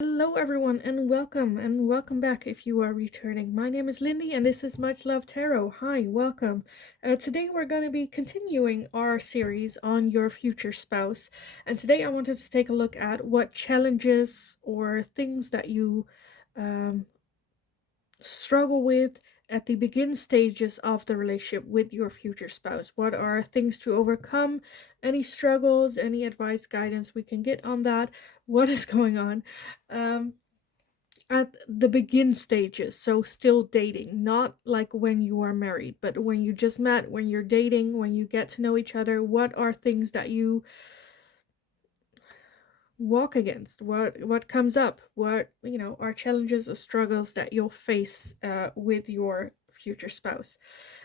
Hello everyone and welcome back if you are returning. My name is Lindy and this is Much Love Tarot. Hi, welcome. Today we're going to be continuing our series on your future spouse, and today I wanted to take a look at what challenges or things that you um, struggle with at the begin stages of the relationship with your future spouse. What are things to overcome? Any struggles, any advice, guidance we can get on that? What is going on? Um, at the begin stages, so still dating, not like when you are married, but when you just met, when you're dating, when you get to know each other. What are things that you walk against? What comes up? What are challenges or struggles that you'll face with your future spouse?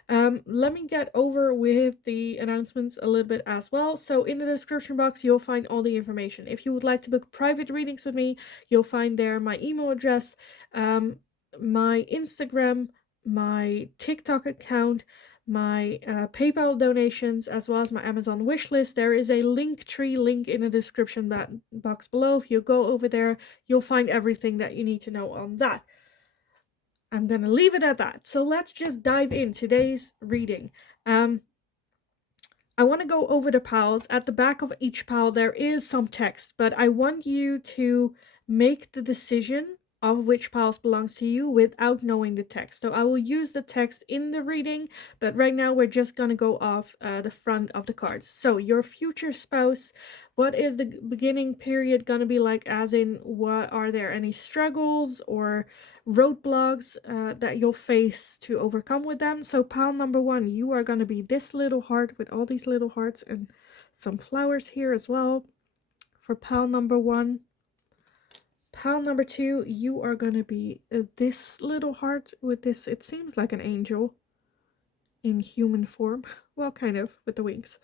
Let me get over with the announcements a little bit as well. So in the description box, you'll find all the information. If you would like to book private readings with me, you'll find there my email address, my Instagram, my TikTok account, my PayPal donations, as well as my Amazon wish list. There is a Linktree link in the description box below. If you go over there, you'll find everything that you need to know on that. I'm gonna leave it at that. So let's just dive in today's reading. I want to go over the piles. At the back of each pile, there is some text, but I want you to make the decision of which piles belongs to you without knowing the text. So I will use the text in the reading, but right now we're just going to go off the front of the cards. So your future spouse, what is the beginning period going to be like, as in what are there any struggles or roadblocks that you'll face to overcome with them? So pile number one, you are going to be this little heart with all these little hearts and some flowers here as well for pile number one. Pile number two, you are going to be this little heart with this, it seems like an angel in human form. Well, kind of, with the wings.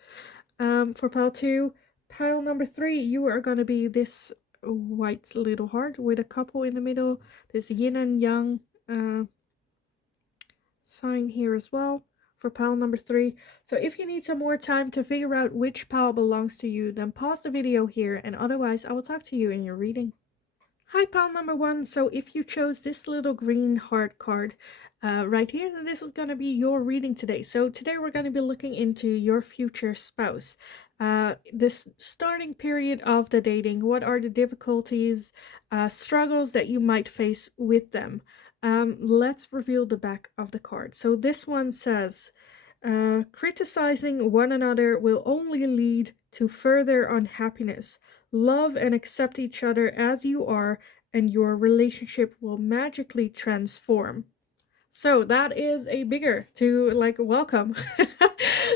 For pile two, pile number three, you are going to be this white little heart with a couple in the middle, this yin and yang sign here as well for pile number three. So if you need some more time to figure out which pile belongs to you, then pause the video here, and otherwise I will talk to you in your reading. Hi, pile number one. So if you chose this little green heart card right here, then this is going to be your reading today. So today we're going to be looking into your future spouse. This starting period of the dating, what are the difficulties, struggles that you might face with them? Let's reveal the back of the card. So this one says, criticizing one another will only lead to further unhappiness. Love and accept each other as you are, and your relationship will magically transform. So that is a bigger to like welcome.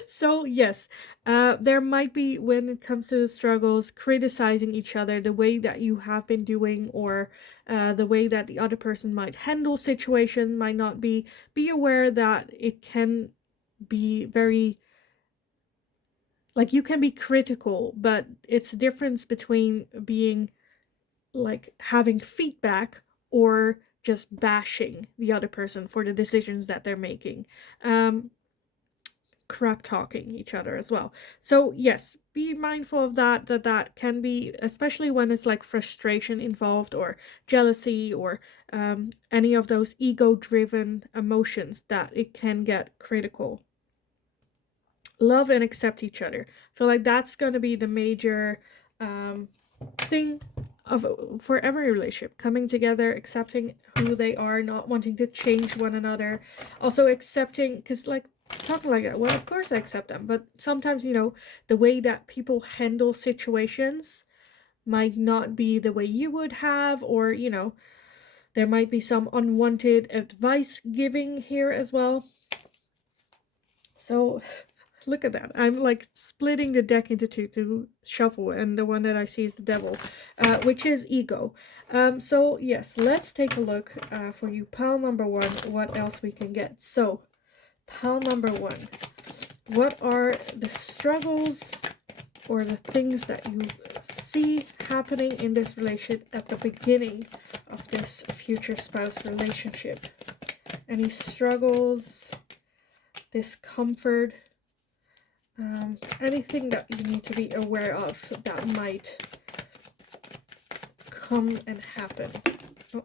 So yes, there might be, when it comes to the struggles, criticizing each other, the way that you have been doing, or the way that the other person might handle situation might not be aware that it can be very, like, you can be critical, but it's a difference between being like having feedback or just bashing the other person for the decisions that they're making. Crap talking each other as well. So yes, be mindful of that can be, especially when it's like frustration involved or jealousy or any of those ego driven emotions, that it can get critical. Love and accept each other. I feel like that's going to be the major thing of for every relationship: coming together, accepting who they are, not wanting to change one another. Also accepting, because like talking like that, well, of course I accept them, but sometimes the way that people handle situations might not be the way you would have, or there might be some unwanted advice giving here as well. So look at that. I'm like splitting the deck into two to shuffle, and the one that I see is the devil, which is ego. So yes, let's take a look for you, pile number one, what else we can get. So pile number one, what are the struggles or the things that you see happening in this relationship at the beginning of this future spouse relationship? Any struggles, discomfort, anything that you need to be aware of that might come and happen. Oh.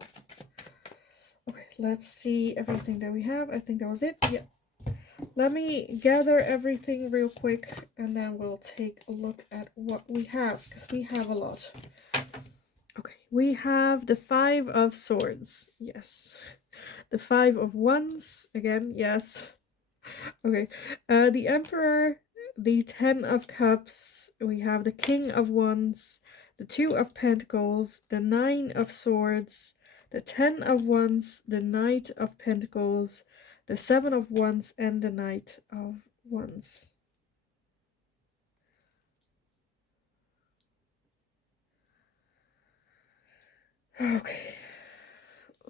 Okay, let's see everything that we have. I think that was it. Yeah. Let me gather everything real quick and then we'll take a look at what we have, because we have a lot. Okay, we have the 5 of Swords. Yes. The 5 of Wands. Again, yes. Okay. The Emperor, the 10 of Cups. We have the King of Wands, the 2 of Pentacles, the 9 of Swords, the 10 of Wands, the Knight of Pentacles, the 7 of Wands, and the Knight of Wands. Okay,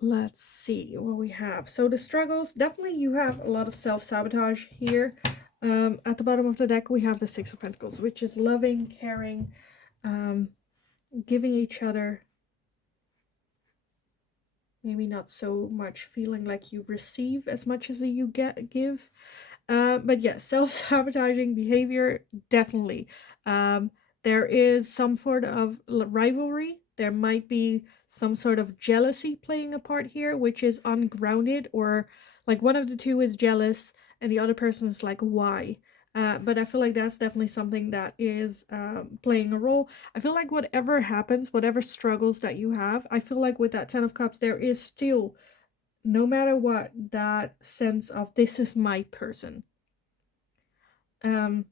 let's see what we have. So the struggles, definitely you have a lot of self-sabotage here. At the bottom of the deck, we have the 6 of Pentacles, which is loving, caring, giving each other, maybe not so much feeling like you receive as much as you give. But yeah, self-sabotaging behavior, definitely. There is some sort of rivalry. There might be some sort of jealousy playing a part here, which is ungrounded, or like one of the two is jealous and the other person is like, why? But I feel like that's definitely something that is playing a role. I feel like whatever happens, whatever struggles that you have, I feel like with that 10 of Cups, there is still, no matter what, that sense of this is my person. And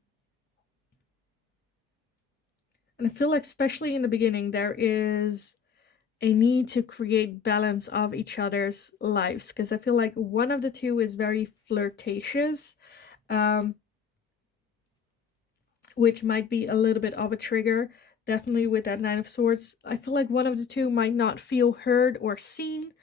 I feel like especially in the beginning, there is a need to create balance of each other's lives, because I feel like one of the two is very flirtatious, which might be a little bit of a trigger. Definitely with that 9 of Swords, I feel like one of the two might not feel heard or seen,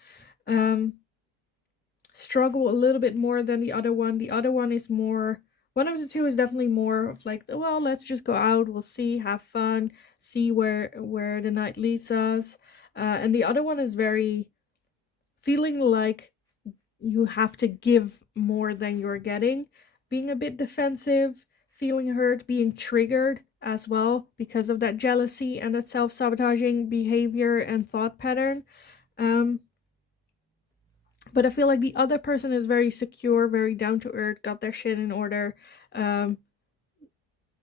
struggle a little bit more than the other one. The other one is more, one of the two is definitely more of like, well, let's just go out, we'll see, have fun, see where the night leads us. And the other one is very feeling like you have to give more than you're getting, being a bit defensive, feeling hurt, being triggered as well because of that jealousy and that self-sabotaging behavior and thought pattern. But I feel like the other person is very secure, very down to earth, got their shit in order,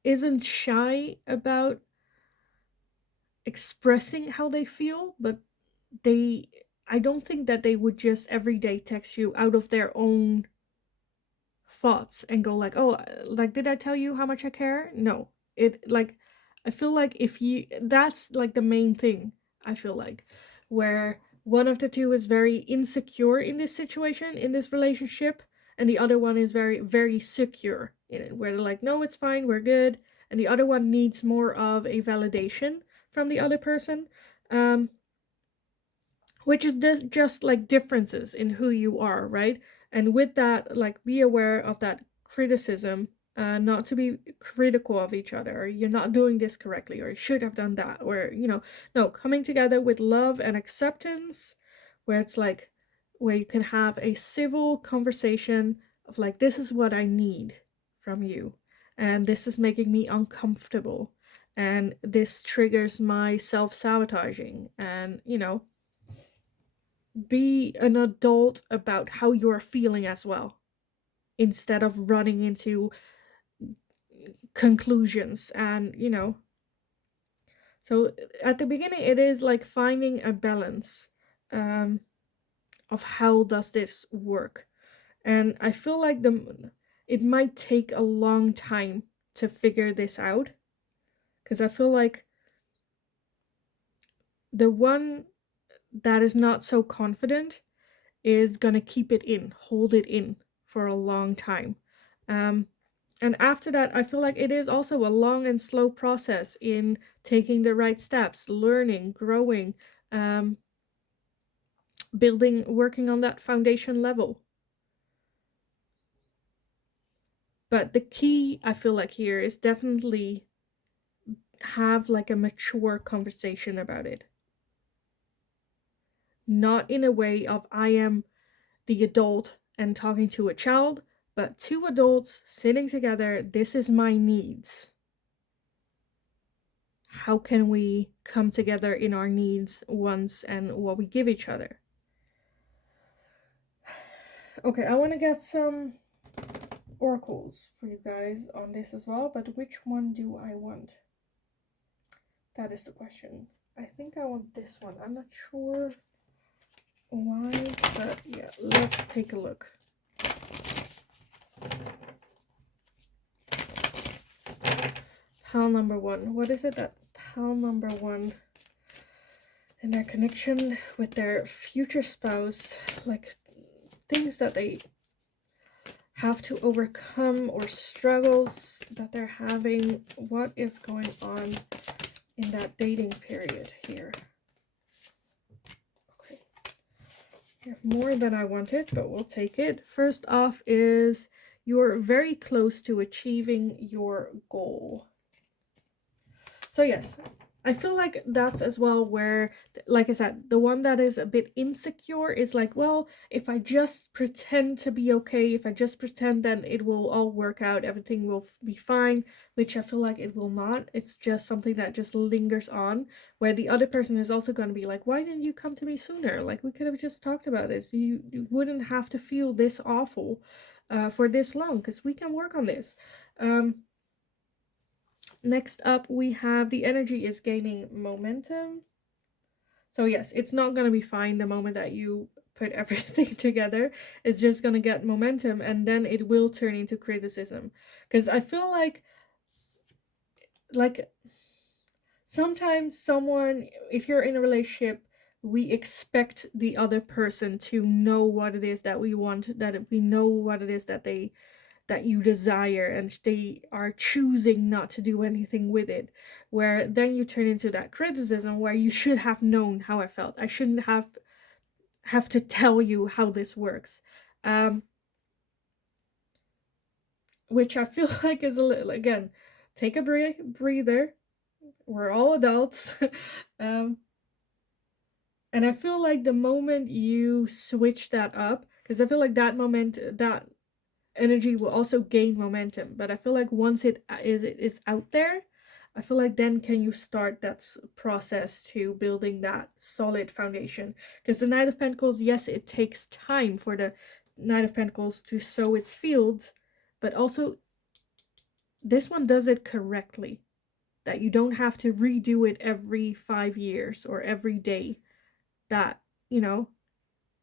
isn't shy about expressing how they feel, but I don't think that they would just every day text you out of their own thoughts and go like, oh, like, did I tell you how much I care? No. It, like, I feel like if you, that's like the main thing, I feel like, where one of the two is very insecure in this situation, in this relationship, and the other one is very, very secure in it, where they're like, no, it's fine, we're good, and the other one needs more of a validation from the other person, which is just like differences in who you are, right? And with that, like, be aware of that criticism, not to be critical of each other, or you're not doing this correctly, or you should have done that, or, you know, no, coming together with love and acceptance, where it's like, where you can have a civil conversation of like, this is what I need from you, and this is making me uncomfortable, and this triggers my self-sabotaging, and, you know, be an adult about how you're feeling as well, instead of running into conclusions. And, you know, so at the beginning it is like finding a balance, of how does this work. And I feel like it might take a long time to figure this out, because I feel like the one that is not so confident is gonna keep it in, hold it in for a long time. And after that, I feel like it is also a long and slow process in taking the right steps, learning, growing, building, working on that foundation level. But the key, I feel like, here is definitely have like a mature conversation about it. Not in a way of I am the adult and talking to a child, but two adults sitting together, this is my needs. how can we come together in our needs, wants, and what we give each other. Okay, I want to get some oracles for you guys on this as well, but which one do I want? That is the question. I think I want this one. I'm not sure why, but yeah, let's take a look. Pal number one. What is it that pal number one and their connection with their future spouse, like things that they have to overcome or struggles that they're having, what is going on in that dating period here? Okay, you have more than I wanted, but we'll take it. First off is you're very close to achieving your goal. So yes, I feel like that's as well where, like I said, the one that is a bit insecure is like, well, if I just pretend to be okay, if I just pretend, then it will all work out, everything will be fine, which I feel like it will not. It's just something that just lingers on, where the other person is also going to be like, why didn't you come to me sooner? Like, we could have just talked about this. You wouldn't have to feel this awful for this long, because we can work on this. Next up, we have the energy is gaining momentum. So yes, it's not going to be fine the moment that you put everything together. It's just going to get momentum, and then it will turn into criticism. Because I feel like sometimes someone, if you're in a relationship, we expect the other person to know what it is that we want, that we know what it is that you desire, and they are choosing not to do anything with it, where then you turn into that criticism where you should have known how I felt. I shouldn't have to tell you how this works. Which I feel like is a little, again, take a breather. We're all adults. And I feel like the moment you switch that up, because I feel like that energy will also gain momentum, but I feel like once it is out there, I feel like then can you start that process to building that solid foundation. Because the Knight of Pentacles, yes, it takes time for the Knight of Pentacles to sow its fields, but also this one does it correctly, that you don't have to redo it every 5 years or every day. That,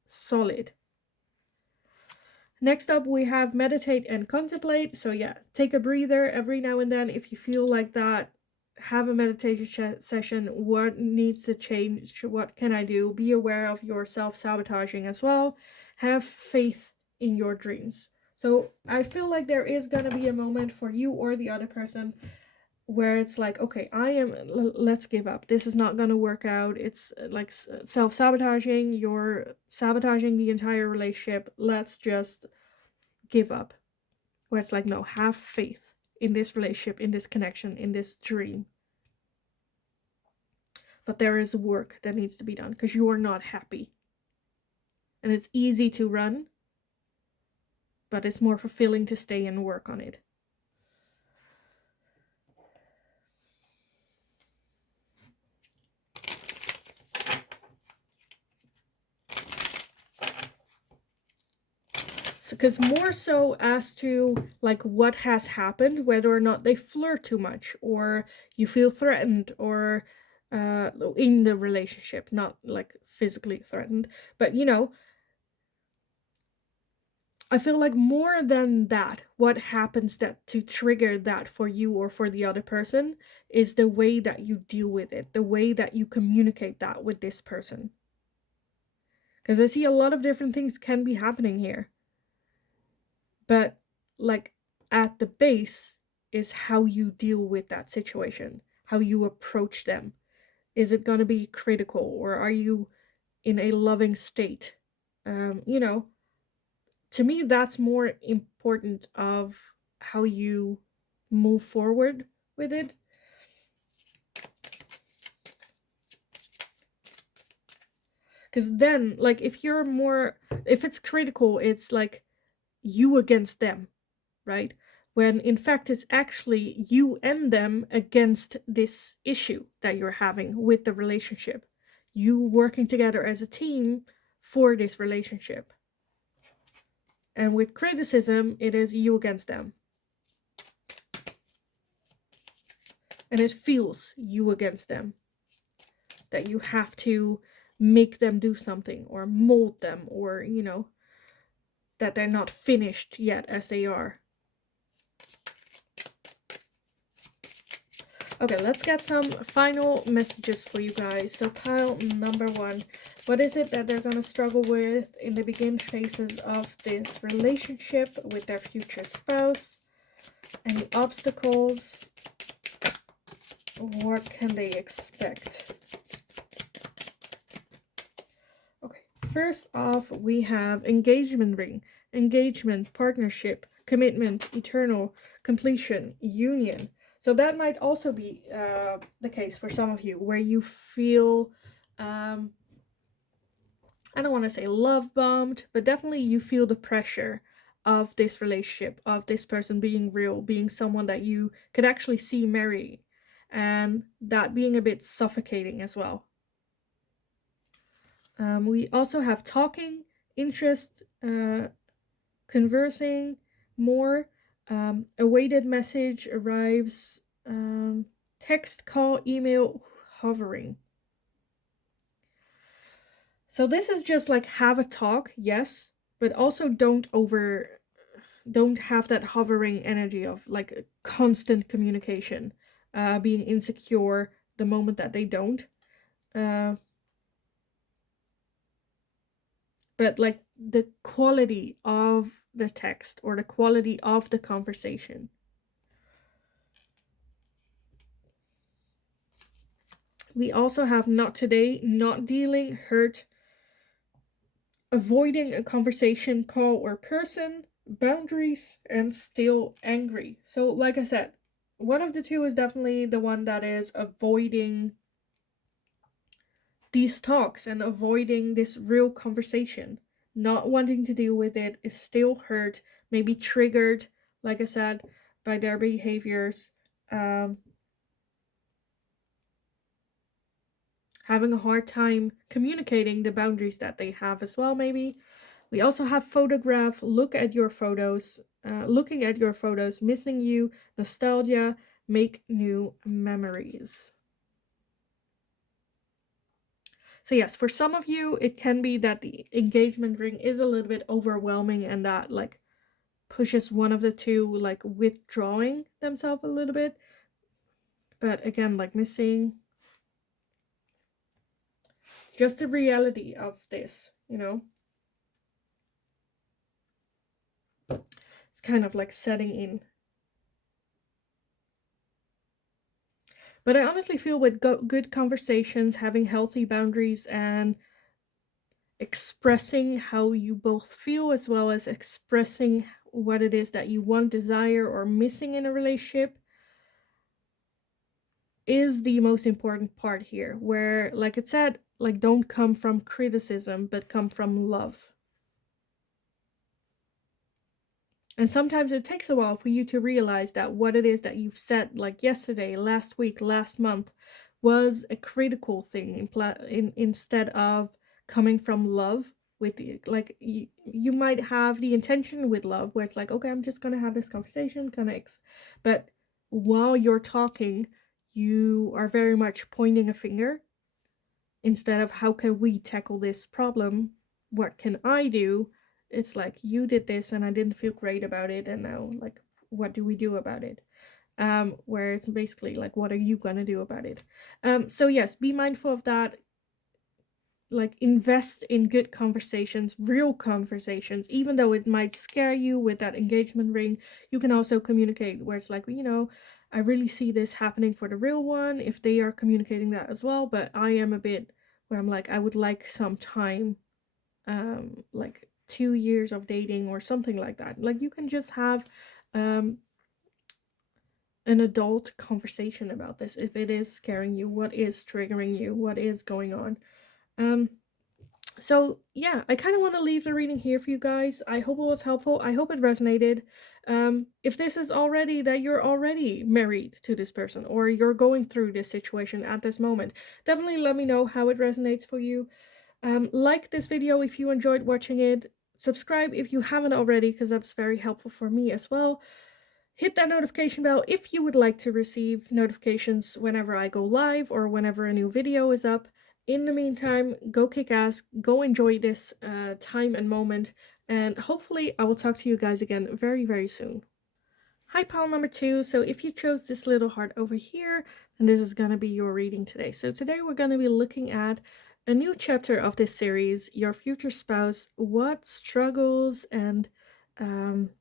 solid. Next up, we have meditate and contemplate. So yeah, take a breather every now and then if you feel like that. Have a meditation session. What needs to change? What can I do? Be aware of your self-sabotaging as well. Have faith in your dreams. So I feel like there is going to be a moment for you or the other person where it's like, okay, let's give up. This is not going to work out. It's like self-sabotaging. You're sabotaging the entire relationship. Let's just give up. Where it's like, no, have faith in this relationship, in this connection, in this dream. But there is work that needs to be done because you are not happy. And it's easy to run, but it's more fulfilling to stay and work on it. Because more so as to like what has happened, whether or not they flirt too much or you feel threatened, or in the relationship, not like physically threatened, but I feel like more than that, what happens that to trigger that for you or for the other person is the way that you deal with it, the way that you communicate that with this person. Because I see a lot of different things can be happening here. But like at the base is how you deal with that situation, how you approach them. Is it going to be critical, or are you in a loving state? To me, that's more important of how you move forward with it. Because then, like, if it's critical, it's like you against them, right? when in fact it's actually you and them against this issue that you're having with the relationship. You working together as a team for this relationship. And with criticism, it is you against them. And it feels you against them. That you have to make them do something or mold them, or, that they're not finished yet as they are. Okay, let's get some final messages for you guys. So pile number 1, what is it that they're going to struggle with in the beginning phases of this relationship with their future spouse? Any obstacles? What can they expect? Okay, first off, we have engagement ring, engagement, partnership, commitment, eternal, completion, union. So that might also be the case for some of you, where you feel, I don't want to say love bombed, but definitely you feel the pressure of this relationship, of this person being real, being someone that you could actually see marry, and that being a bit suffocating as well. We also have talking, interest, conversing more. Awaited message arrives. Text, call, email, hovering. So this is just like have a talk, yes, but also don't have that hovering energy of like constant communication, being insecure the moment that they don't. But like the quality of the text or the quality of the conversation. We also have not today, not dealing, hurt, avoiding a conversation, call, or person, boundaries, and still angry. So like I said, one of the two is definitely the one that is avoiding these talks and avoiding this real conversation, not wanting to deal with it, is still hurt, maybe triggered, like I said, by their behaviors, having a hard time communicating the boundaries that they have as well, maybe. We also have photograph, looking at your photos, missing you, nostalgia, make new memories. So yes, for some of you, it can be that the engagement ring is a little bit overwhelming, and that like pushes one of the two like withdrawing themselves a little bit. But again, like missing just the reality of this, It's kind of like setting in. But I honestly feel with good conversations, having healthy boundaries, and expressing how you both feel, as well as expressing what it is that you want, desire, or missing in a relationship, is the most important part here. Where, like it said, like don't come from criticism, but come from love. And sometimes it takes a while for you to realize that what it is that you've said, like yesterday, last week, last month, was a critical thing instead of coming from love. With the, like you might have the intention with love where it's like, okay, I'm just gonna have this conversation, but while you're talking, you are very much pointing a finger instead of how can we tackle this problem, what can I do. It's like, you did this and I didn't feel great about it, and now like what do we do about it? Where it's basically like, what are you gonna do about it? So yes, be mindful of that. Like invest in good conversations, real conversations, even though it might scare you with that engagement ring. You can also communicate where it's like, I really see this happening for the real one, if they are communicating that as well. But I am a bit where I'm like, I would like some time, like 2 years of dating or something like that. Like you can just have an adult conversation about this if it is scaring you, what is triggering you, what is going on. So yeah, I kind of want to leave the reading here for you guys. I hope it was helpful. I hope it resonated. If this is already that you're already married to this person or you're going through this situation at this moment, definitely let me know how it resonates for you. Like this video if you enjoyed watching it. Subscribe if you haven't already, because that's very helpful for me as well. Hit that notification bell if you would like to receive notifications whenever I go live or whenever a new video is up. In the meantime, go kick ass, go enjoy this time and moment, and hopefully I will talk to you guys again very, very soon. Hi, pile number 2. So if you chose this little heart over here, then this is going to be your reading today. So today we're going to be looking at a new chapter of this series, Your Future Spouse. What struggles and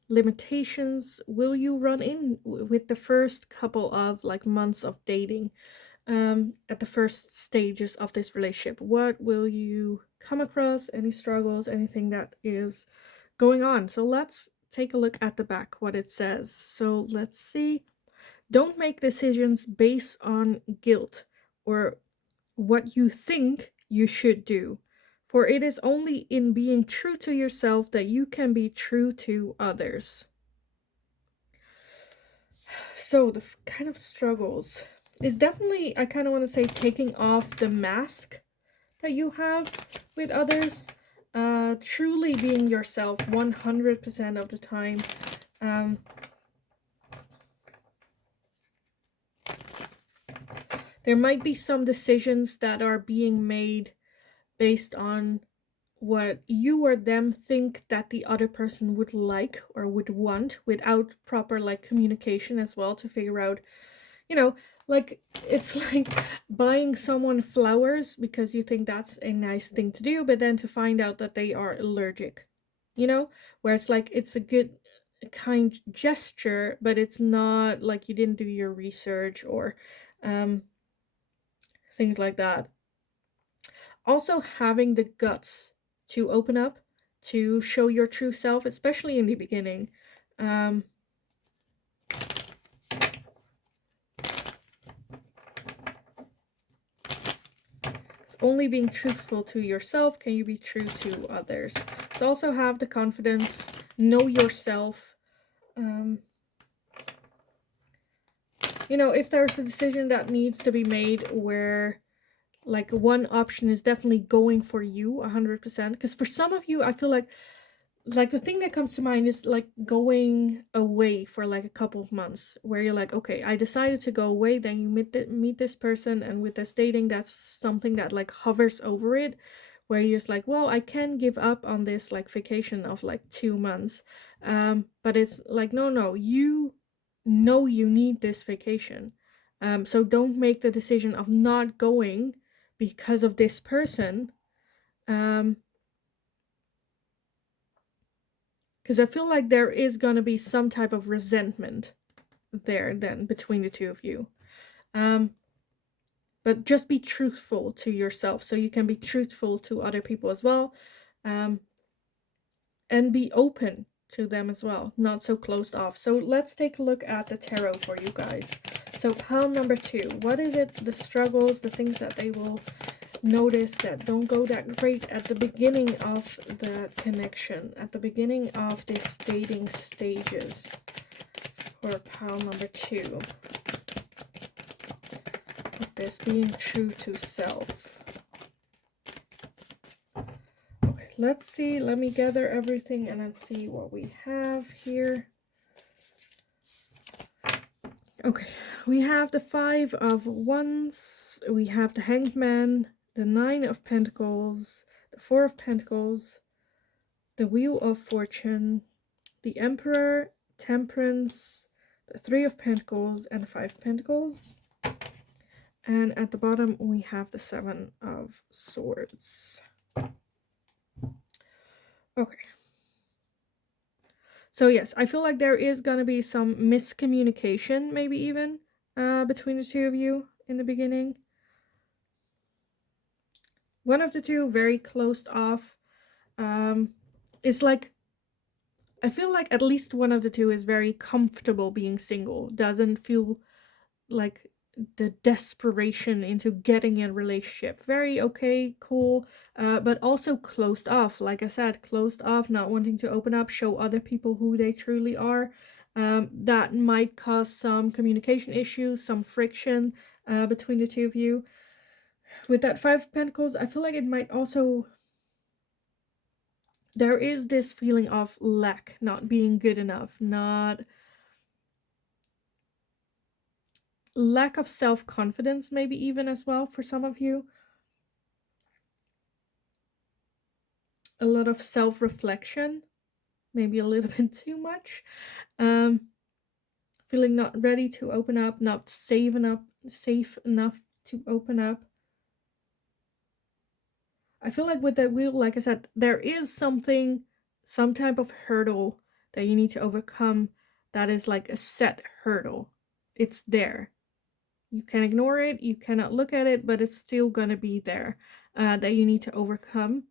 limitations will you run in with the first couple of months of dating, at the first stages of this relationship? What will you come across? Any struggles, anything that is going on? So let's take a look at the back, what it says. So let's see. Don't make decisions based on guilt or what you think you should do, for it is only in being true to yourself that you can be true to others. So the kind of struggles is definitely, I kind of want to say, taking off the mask that you have with others, truly being yourself 100% of the time. There might be some decisions that are being made based on what you or them think that the other person would like or would want, without proper communication as well, to figure out, it's like buying someone flowers because you think that's a nice thing to do, but then to find out that they are allergic, where it's like it's a good kind gesture, but it's not like you didn't do your research or things like that. Also, having the guts to open up, to show your true self, especially in the beginning. It's only being truthful to yourself can you be true to others. So also have the confidence, know yourself. If there's a decision that needs to be made where one option is definitely going for you 100%, because for some of you I feel like the thing that comes to mind is going away for a couple of months, where you're like, okay, I decided to go away, then you meet this person, and with this dating, that's something that hovers over it, where you're just like, well, I can give up on this vacation of 2 months, but it's no, you know you need this vacation, so don't make the decision of not going because of this person, because I feel like there is going to be some type of resentment there then between the two of you. But just be truthful to yourself so you can be truthful to other people as well. And be open to them as well, not so closed off. So let's take a look at the tarot for you guys. So pile number 2, what is it, the struggles, the things that they will notice that don't go that great at the beginning of the connection, at the beginning of this dating stages, for pile number 2, with this being true to self. Okay, let's see, let me gather everything and let's see what we have here. Okay, we have the 5 of Wands, we have the Hanged Man, the 9 of Pentacles, the 4 of Pentacles, the Wheel of Fortune, the Emperor, Temperance, the 3 of Pentacles, and the 5 of Pentacles. And at the bottom, we have the 7 of Swords. Okay. So yes, I feel like there is going to be some miscommunication, maybe even, between the two of you in the beginning. One of the two very closed off. It's like, I feel like at least one of the two is very comfortable being single. Doesn't feel like the desperation into getting in a relationship. Very okay, cool, but also closed off. Like I said, closed off, not wanting to open up, show other people who they truly are. That might cause some communication issues, some friction between the two of you. With that Five of Pentacles, I feel like it might also, there is this feeling of lack, not being good enough, not lack of self-confidence, maybe even as well for some of you. A lot of self-reflection, maybe a little bit too much. Feeling not ready to open up, not safe enough to open up. I feel like with that wheel, like I said, there is something, some type of hurdle that you need to overcome that is like a set hurdle. It's there. You can ignore it, you cannot look at it, but it's still gonna be there, that you need to overcome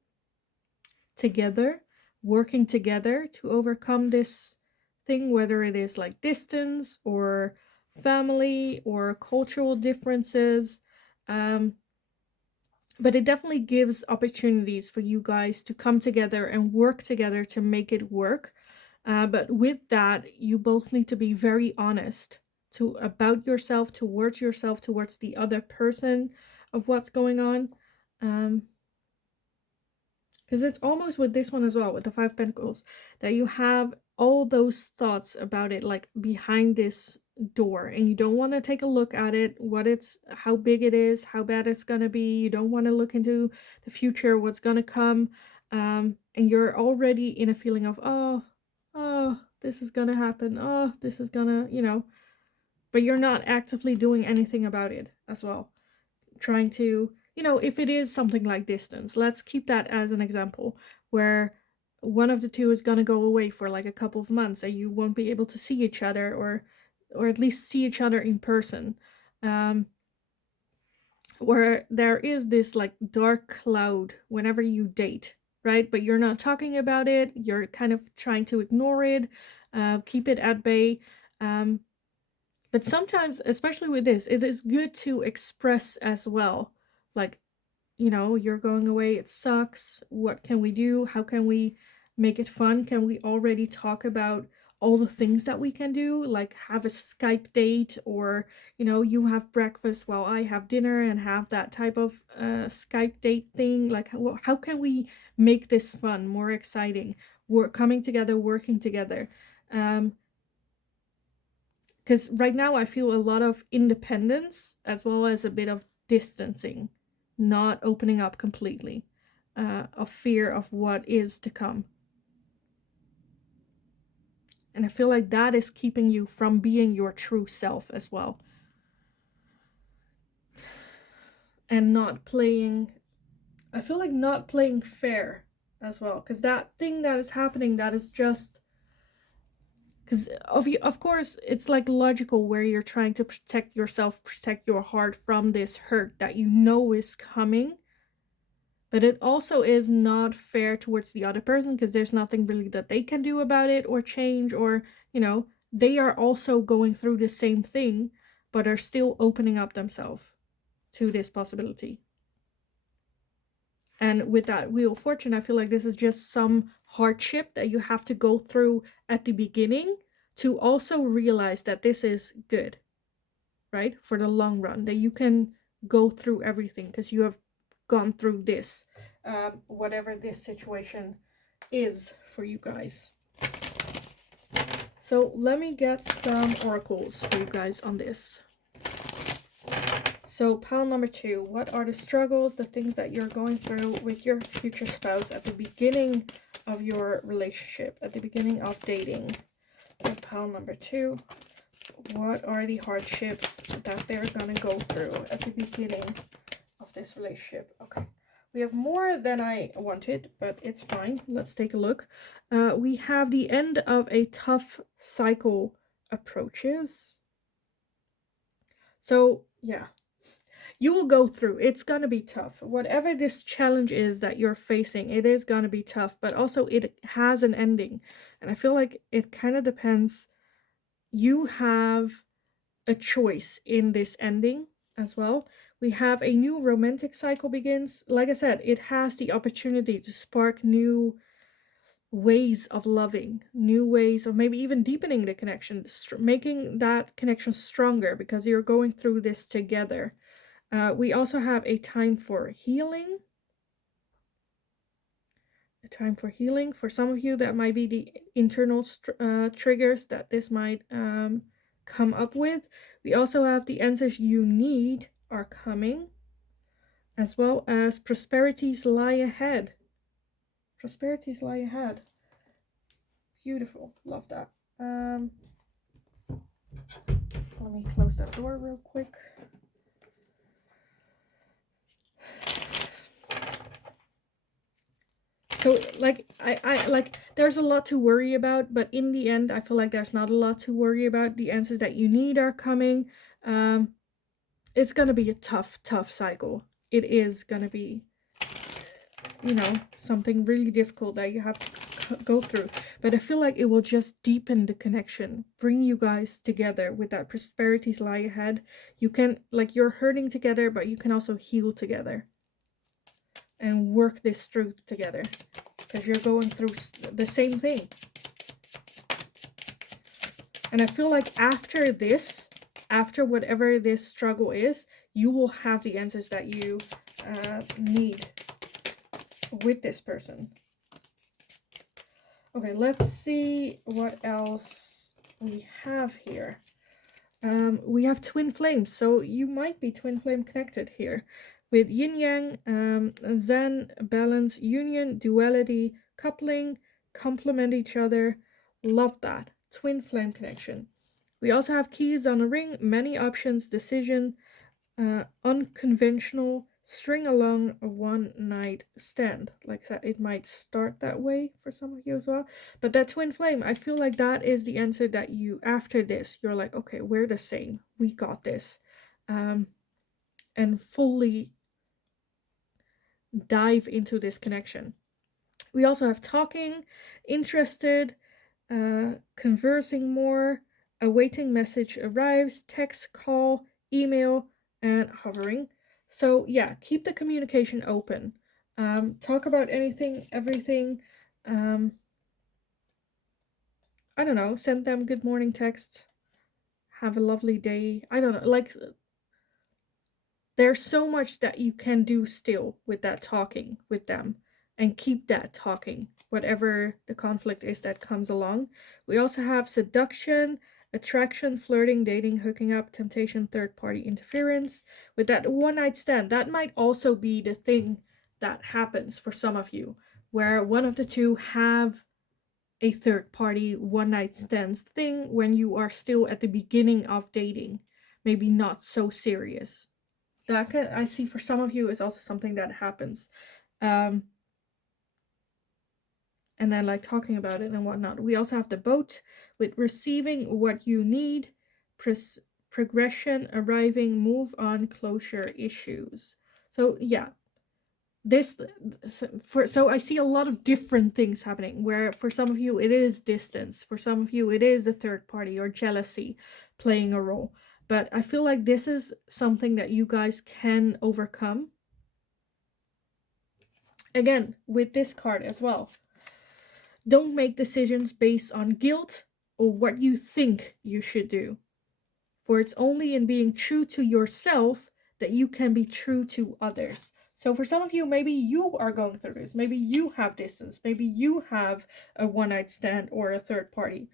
together, working together to overcome this thing, whether it is like distance or family or cultural differences. But it definitely gives opportunities for you guys to come together and work together to make it work. But with that, you both need to be very honest about yourself, towards the other person, of what's going on. Because it's almost with this one as well, with the Five Pentacles, that you have all those thoughts about it, like behind this door, and you don't want to take a look at it, how big it is, how bad it's gonna be. You don't want to look into the future, what's gonna come, and you're already in a feeling of, oh, this is gonna happen, oh, this is gonna, but you're not actively doing anything about it as well. Trying to, if it is something like distance, let's keep that as an example, where one of the two is going to go away for like a couple of months and you won't be able to see each other, or at least see each other in person, where there is this like dark cloud whenever you date, right? But you're not talking about it, you're kind of trying to ignore it, keep it at bay. But sometimes, especially with this, it is good to express as well. Like, you're going away, it sucks. What can we do? How can we make it fun? Can we already talk about all the things that we can do? Like have a Skype date, or, you have breakfast while I have dinner, and have that type of Skype date thing. Like, how can we make this fun, more exciting? We're coming together, working together. Because right now I feel a lot of independence as well as a bit of distancing, not opening up completely, of fear of what is to come. And I feel like that is keeping you from being your true self as well. And not playing fair as well. Because that thing that is happening, that is just... Because of course, it's like logical where you're trying to protect yourself, protect your heart from this hurt that you know is coming. But it also is not fair towards the other person, because there's nothing really that they can do about it or change, or, they are also going through the same thing, but are still opening up themselves to this possibility. And with that Wheel of Fortune, I feel like this is just some hardship that you have to go through at the beginning to also realize that this is good, right? For the long run, that you can go through everything because you have gone through this, whatever this situation is for you guys. So let me get some oracles for you guys on this. So pile number 2, what are the struggles, the things that you're going through with your future spouse at the beginning of your relationship, at the beginning of dating? And pile number 2, what are the hardships that they're going to go through at the beginning of this relationship? Okay, we have more than I wanted, but it's fine. Let's take a look. We have the end of a tough cycle approaches. So, yeah. You will go through. It's going to be tough. Whatever this challenge is that you're facing, it is going to be tough, but also it has an ending. And I feel like it kind of depends. You have a choice in this ending as well. We have a new romantic cycle begins. Like I said, it has the opportunity to spark new ways of loving, new ways of maybe even deepening the connection, making that connection stronger because you're going through this together. We also have a time for healing. A time for healing. For some of you, that might be the internal triggers that this might come up with. We also have the answers you need are coming, as well as prosperities lie ahead. Prosperities lie ahead. Beautiful. Love that. Let me close that door real quick. So like I like there's a lot to worry about, but in the end I feel like there's not a lot to worry about. The answers that you need are coming. It's gonna be a tough cycle. It is gonna be, you know, something really difficult that you have to go through, but I feel like it will just deepen the connection, bring you guys together with that prosperities lie ahead. You can, like, you're hurting together, but you can also heal together and work this through together because you're going through the same thing. And I feel like after this, after whatever this struggle is, you will have the answers that you need with this person. Okay, let's see what else we have here. We have twin flames, so you might be twin flame connected here with yin yang, zen, balance, union, duality, coupling, complement each other. Love that. Twin flame connection. We also have keys on a ring, many options, decision, unconventional, string along, a one night stand. Like I said, it might start that way for some of you as well. But that twin flame, I feel like that is the answer that you, after this, you're like, okay, we're the same. We got this. And fully dive into this connection. We also have talking, interested, conversing more, awaiting message arrives, text, call, email, and hovering. So yeah, keep the communication open. Talk about anything, everything. I don't know, send them good morning texts. Have a lovely day. I don't know, like, there's so much that you can do still with that talking with them, and keep that talking, whatever the conflict is that comes along. We also have seduction, attraction, flirting, dating, hooking up, temptation, third party interference. With that one night stand, that might also be the thing that happens for some of you, where one of the two have a third party one night stands thing when you are still at the beginning of dating, maybe not so serious. That I see for some of you is also something that happens. And then like talking about it and whatnot. We also have the boat with receiving what you need, progression, arriving, move on, closure, issues. So yeah, so I see a lot of different things happening, where for some of you it is distance, for some of you it is a third party or jealousy playing a role. But I feel like this is something that you guys can overcome. Again, with this card as well. Don't make decisions based on guilt or what you think you should do. For it's only in being true to yourself that you can be true to others. So for some of you, maybe you are going through this. Maybe you have distance. Maybe you have a one-night stand or a third party.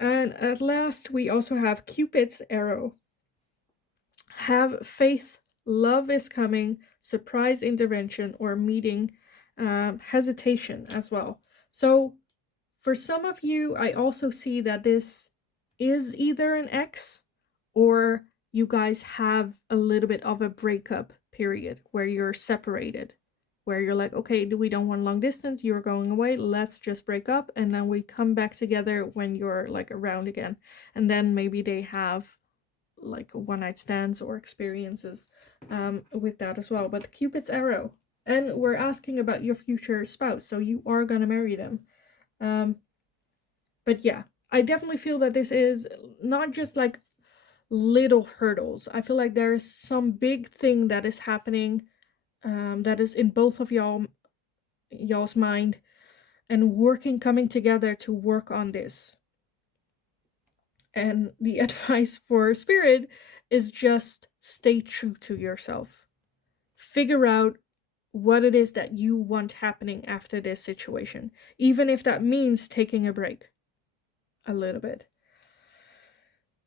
And at last, we also have Cupid's arrow. Have faith, love is coming, surprise intervention, or meeting, hesitation as well. So for some of you, I also see that this is either an ex, or you guys have a little bit of a breakup period where you're separated, where you're like, okay, we don't want long distance, you're going away, let's just break up, and then we come back together when you're like around again. And then maybe they have like one night stands or experiences with that as well. But Cupid's arrow, and we're asking about your future spouse, so you are gonna marry them. But yeah, I definitely feel that this is not just like little hurdles. I feel like there is some big thing that is happening, that is in both of y'all's mind, and coming together to work on this. And the advice for spirit is just stay true to yourself. Figure out what it is that you want happening after this situation, even if that means taking a break a little bit.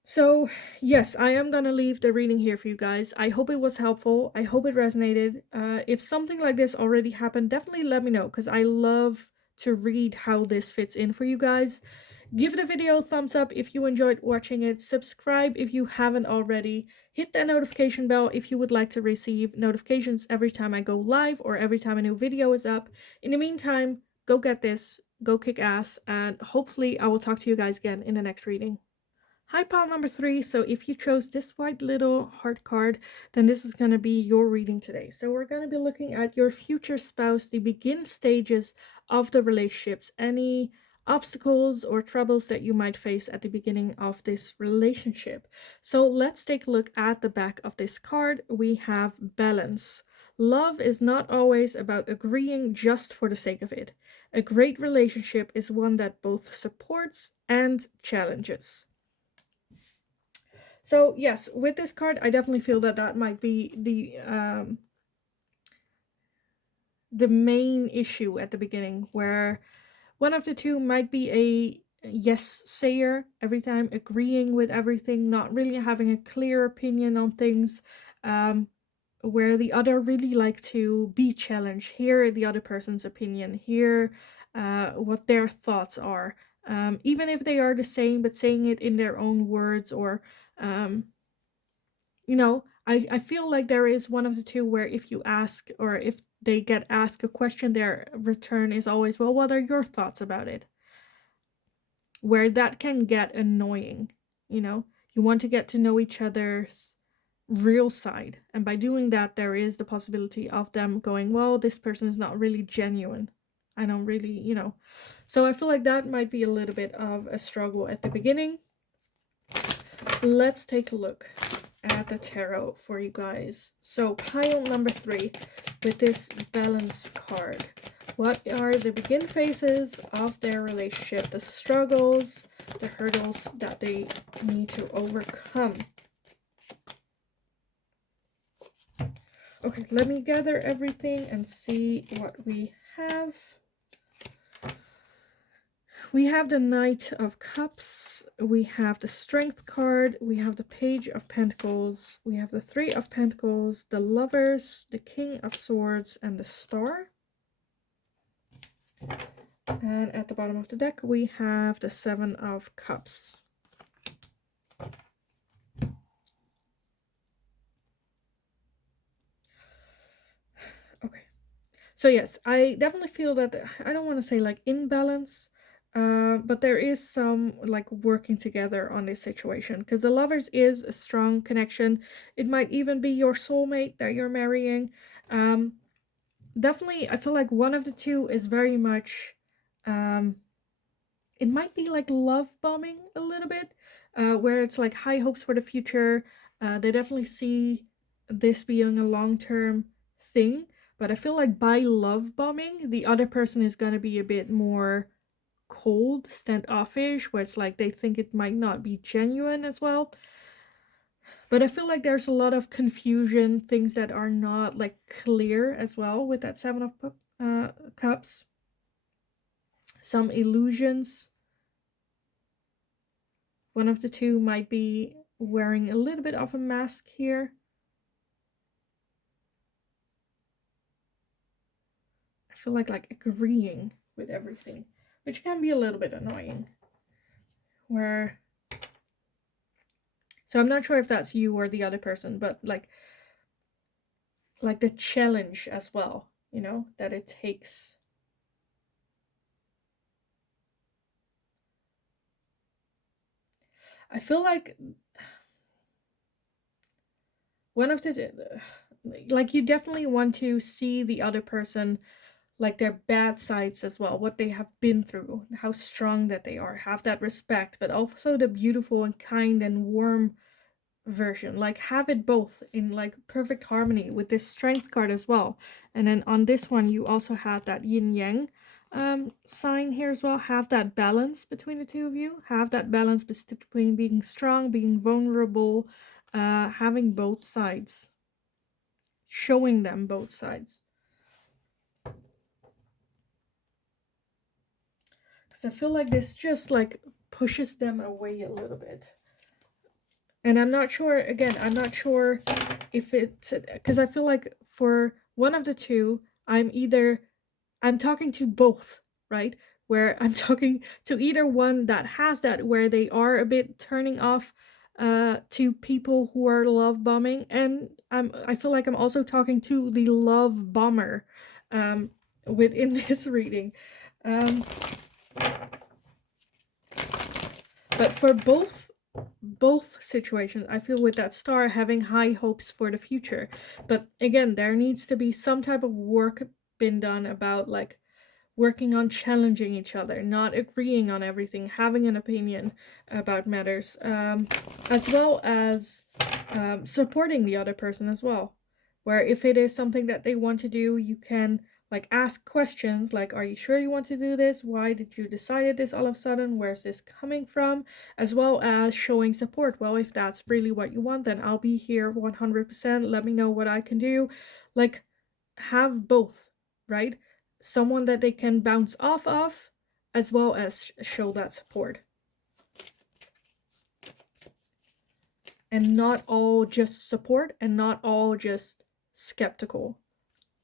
So, yes, I am gonna leave the reading here for you guys. I hope it was helpful. I hope it resonated. If something like this already happened, definitely let me know, because I love to read how this fits in for you guys. Give the video a thumbs up if you enjoyed watching it. Subscribe if you haven't already. Hit that notification bell if you would like to receive notifications every time I go live or every time a new video is up. In the meantime, go get this, go kick ass, and hopefully I will talk to you guys again in the next reading. Hi, pile number 3. So if you chose this white little heart card, then this is going to be your reading today. So we're going to be looking at your future spouse, the begin stages of the relationships, any obstacles or troubles that you might face at the beginning of this relationship. So let's take a look at the back of this card. We have balance. Love is not always about agreeing just for the sake of it. A great relationship is one that both supports and challenges. So yes, with this card, I definitely feel that that might be the main issue at the beginning, where one of the two might be a yes sayer every time, agreeing with everything, not really having a clear opinion on things, where the other really like to be challenged, hear the other person's opinion, hear what their thoughts are, even if they are the same, but saying it in their own words, or I feel like there is one of the two where if you ask, or if they get asked a question, their return is always, well, what are your thoughts about it? Where that can get annoying, you want to get to know each other's real side. And by doing that, there is the possibility of them going, well, this person is not really genuine. I don't really. So I feel like that might be a little bit of a struggle at the beginning. Let's take a look at the tarot for you guys. So pile number 3 with this balance card. What are the begin phases of their relationship, the struggles, the hurdles that they need to overcome? Okay, let me gather everything and see what we have. We have the Knight of Cups, we have the Strength card, we have the Page of Pentacles, we have the Three of Pentacles, the Lovers, the King of Swords, and the Star. And at the bottom of the deck, we have the Seven of Cups. Okay. So yes, I definitely feel that, I don't want to say like imbalance, but there is some like working together on this situation, because the Lovers is a strong connection. It might even be your soulmate that you're marrying. Definitely, I feel like one of the two is very much, it might be like love bombing a little bit, where it's like high hopes for the future. They definitely see this being a long-term thing, but I feel like by love bombing, the other person is going to be a bit more cold, standoffish, where it's like they think it might not be genuine as well. But I feel like there's a lot of confusion, things that are not like clear as well with that Seven of Cups. Some illusions. One of the two might be wearing a little bit of a mask here. I feel like agreeing with everything, which can be a little bit annoying. So I'm not sure if that's you or the other person, but like the challenge as well, that it takes. I feel like one of the, like, you definitely want to see the other person like their bad sides as well, what they have been through, how strong that they are, have that respect, but also the beautiful and kind and warm version. Like have it both in like perfect harmony with this strength card as well. And then on this one you also have that yin yang sign here as well. Have that balance between the two of you, have that balance between being strong, being vulnerable, having both sides, showing them both sides. Because I feel like this just like pushes them away a little bit. And I'm not sure, again, I'm not sure if it's, because I feel like for one of the two, I'm talking to both, right? Where I'm talking to either one that has that, where they are a bit turning off to people who are love bombing. And I feel like I'm also talking to the love bomber within this reading. But for both situations, I feel with that star having high hopes for the future. But again, there needs to be some type of work been done about like working on challenging each other, not agreeing on everything, having an opinion about matters, as well as supporting the other person as well. Where if it is something that they want to do, you can like ask questions like, are you sure you want to do this? Why did you decide this all of a sudden? Where's this coming from? As well as showing support. Well, if that's really what you want, then I'll be here 100%. Let me know what I can do. Like have both, right? Someone that they can bounce off of, as well as show that support. And not all just support and not all just skeptical,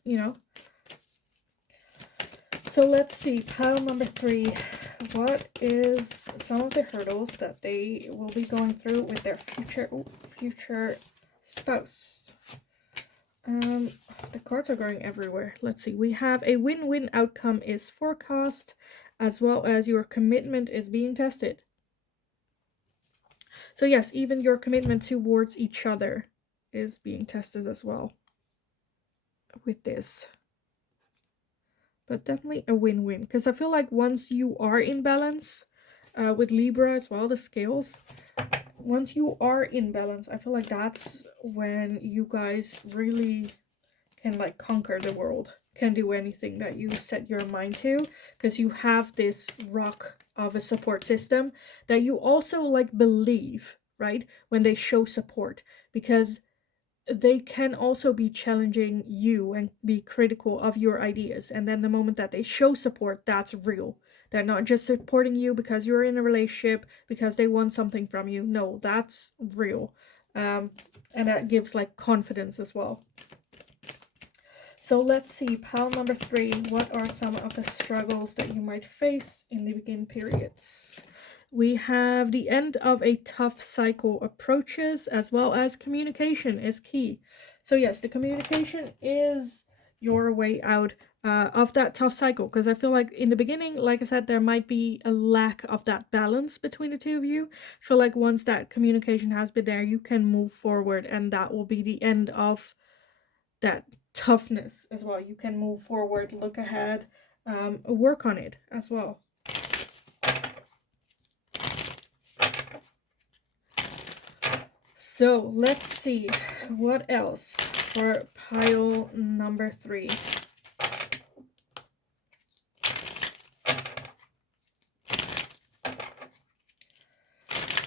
you know? So let's see, pile number 3. What is some of the hurdles that they will be going through with their future spouse? The cards are going everywhere. Let's see. We have a win-win outcome is forecast, as well as your commitment is being tested. So yes, even your commitment towards each other is being tested as well with this. But definitely a win-win, because I feel like once you are in balance, with Libra as well, the scales, once you are in balance, I feel like that's when you guys really can like conquer the world, can do anything that you set your mind to, because you have this rock of a support system that you also like believe, right, when they show support, because they can also be challenging you and be critical of your ideas, and then the moment that they show support, that's real. They're not just supporting you because you're in a relationship, because they want something from you. No, that's real. And that gives like confidence as well. So let's see, pile number 3, what are some of the struggles that you might face in the begin periods? We have the end of a tough cycle approaches, as well as communication is key. So yes, the communication is your way out of that tough cycle, because I feel like in the beginning, like I said, there might be a lack of that balance between the two of you. I feel like once that communication has been there, you can move forward, and that will be the end of that toughness as well. You can move forward, look ahead, work on it as well. So let's see what else for pile number 3.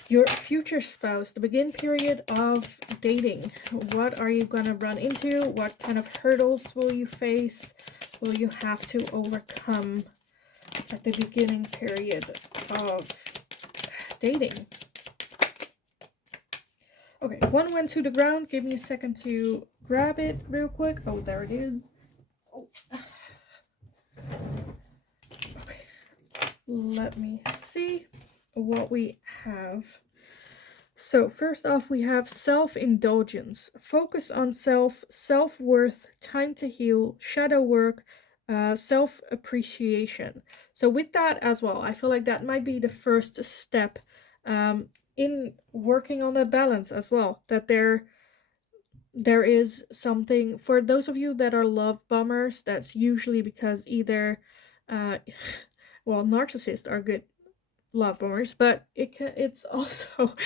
Your future spouse, the begin period of dating. What are you gonna run into? What kind of hurdles will you face? Will you have to overcome at the beginning period of dating? Okay, one went to the ground. Give me a second to grab it real quick. Oh, there it is. Oh. Okay, let me see what we have. So first off, we have self-indulgence. Focus on self-worth, time to heal, shadow work, self-appreciation. So with that as well, I feel like that might be the first step in working on that balance as well, that they're there is something for those of you that are love bombers. That's usually because either, uh, well, narcissists are good love bombers, but it's also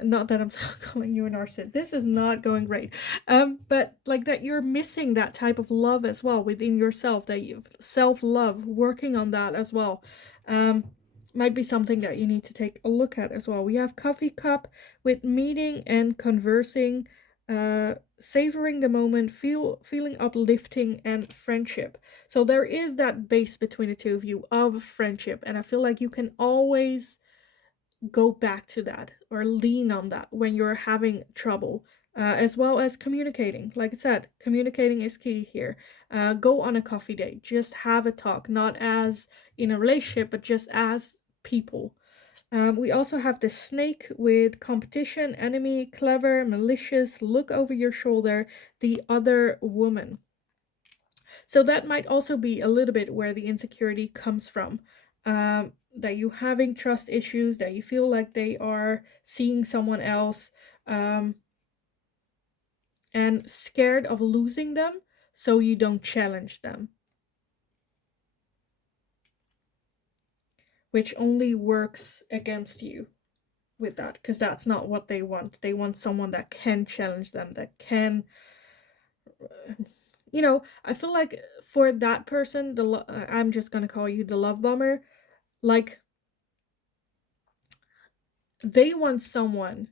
not that I'm calling you a narcissist. This is not going great. But like that you're missing that type of love as well within yourself, that you self-love, working on that as well. Um might be something that you need to take a look at as well. We have coffee cup with meeting and conversing, savoring the moment, feeling uplifting, and friendship. So there is that base between the two of you of friendship, and I feel like you can always go back to that or lean on that when you're having trouble. As well as communicating. Like I said, communicating is key here. Go on a coffee date, just have a talk, not as in a relationship, but just as people. We also have the snake with competition, enemy, clever, malicious, look over your shoulder, the other woman. So that might also be a little bit where the insecurity comes from. That you having trust issues, that you feel like they are seeing someone else, and scared of losing them, so you don't challenge them. Which only works against you with that, because that's not what they want. They want someone that can challenge them, that can, I feel like for that person, I'm just gonna call you the love bomber, like they want someone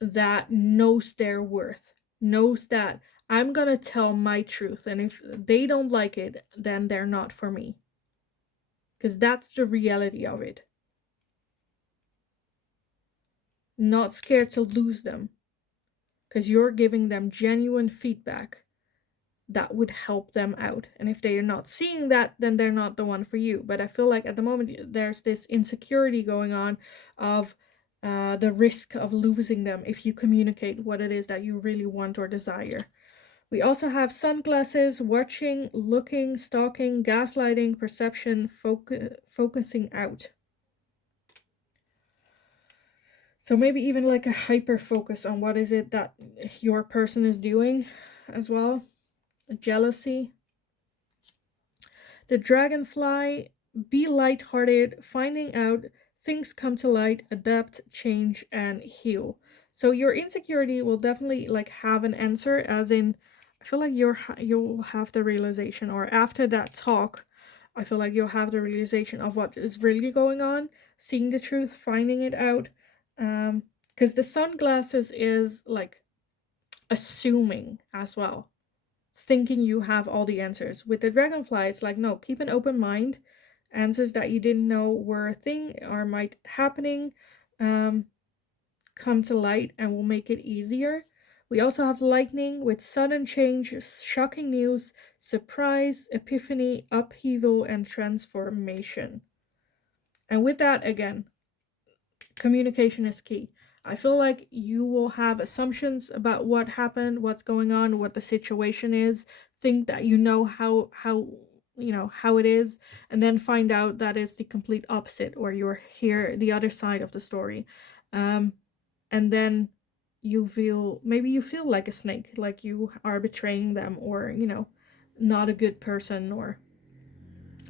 that knows their worth, knows that I'm gonna tell my truth, and if they don't like it, then they're not for me. Because that's the reality of it. Not scared to lose them, because you're giving them genuine feedback that would help them out. And if they are not seeing that, then they're not the one for you. But I feel like at the moment there's this insecurity going on of the risk of losing them if you communicate what it is that you really want or desire. We also have sunglasses, watching, looking, stalking, gaslighting, perception, focusing out. So maybe even like a hyper focus on what is it that your person is doing as well. Jealousy. The dragonfly, be lighthearted, finding out, things come to light, adapt, change, and heal. So your insecurity will definitely like have an answer, as in, I feel like you'll have the realization, or after that talk, I feel like you'll have the realization of what is really going on, seeing the truth, finding it out. Because the sunglasses is like assuming as well, thinking you have all the answers. With the dragonfly, it's like, no, keep an open mind. Answers that you didn't know were a thing or might happening come to light and will make it easier. We also have lightning with sudden change, shocking news, surprise, epiphany, upheaval, and transformation. And with that, again, communication is key. I feel like you will have assumptions about what happened, what's going on, what the situation is, think that you know how it is, and then find out that it's the complete opposite, or you're here the other side of the story. And then you feel like a snake, like you are betraying them, or not a good person, or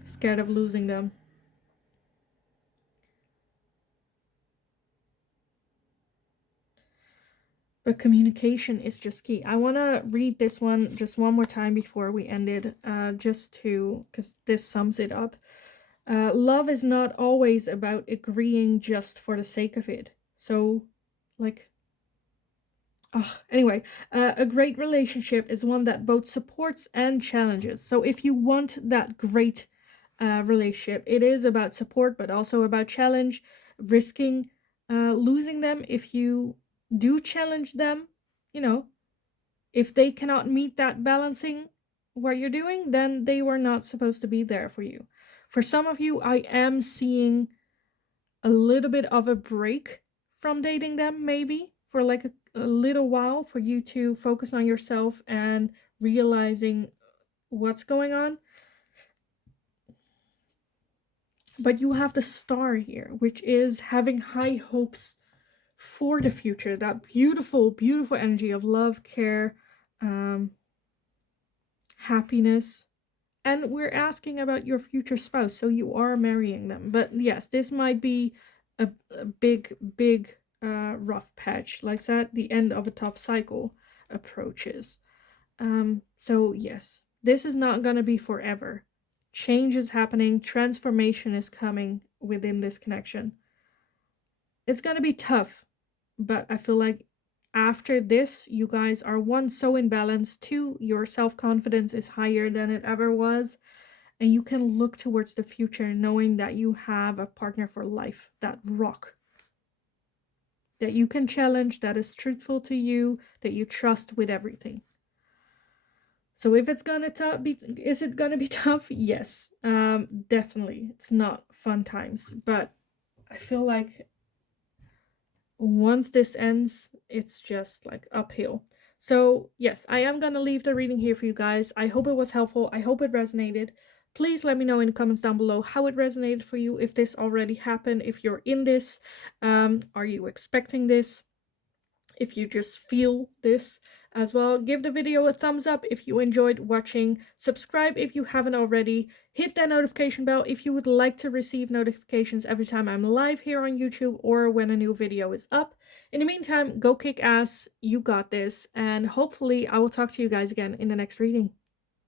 scared of losing them. But communication is just key. I want to read this one just one more time before we end it, because this sums it up. Love is not always about agreeing just for the sake of it. So, like, anyway, a great relationship is one that both supports and challenges. So if you want that great relationship, it is about support, but also about challenge, risking losing them if you do challenge them. If they cannot meet that balancing what you're doing, then they were not supposed to be there for you. For some of you, I am seeing a little bit of a break from dating them, maybe for like a little while, for you to focus on yourself and realizing what's going on. But you have the star here, which is having high hopes for the future, that beautiful, beautiful energy of love, care, happiness. And we're asking about your future spouse, so you are marrying them. But yes, this might be a big rough patch. Like that, the end of a tough cycle approaches. So yes, this is not gonna be forever. Change is happening, transformation is coming within this connection. It's gonna be tough, but I feel like after this, you guys are one, so in balance, two, your self-confidence is higher than it ever was, and you can look towards the future knowing that you have a partner for life, that rock, that you can challenge, that is truthful to you, that you trust with everything. So if it's gonna be, is it gonna be tough? Yes, definitely. It's not fun times, but I feel like once this ends, it's just like uphill. So yes, I am gonna leave the reading here for you guys. I hope it was helpful. I hope it resonated. Please let me know in the comments down below how it resonated for you, if this already happened, if you're in this, are you expecting this? If you just feel this as well. Give the video a thumbs up if you enjoyed watching. Subscribe if you haven't already. Hit that notification bell if you would like to receive notifications every time I'm live here on YouTube or when a new video is up. In the meantime, go kick ass. You got this. And hopefully I will talk to you guys again in the next reading.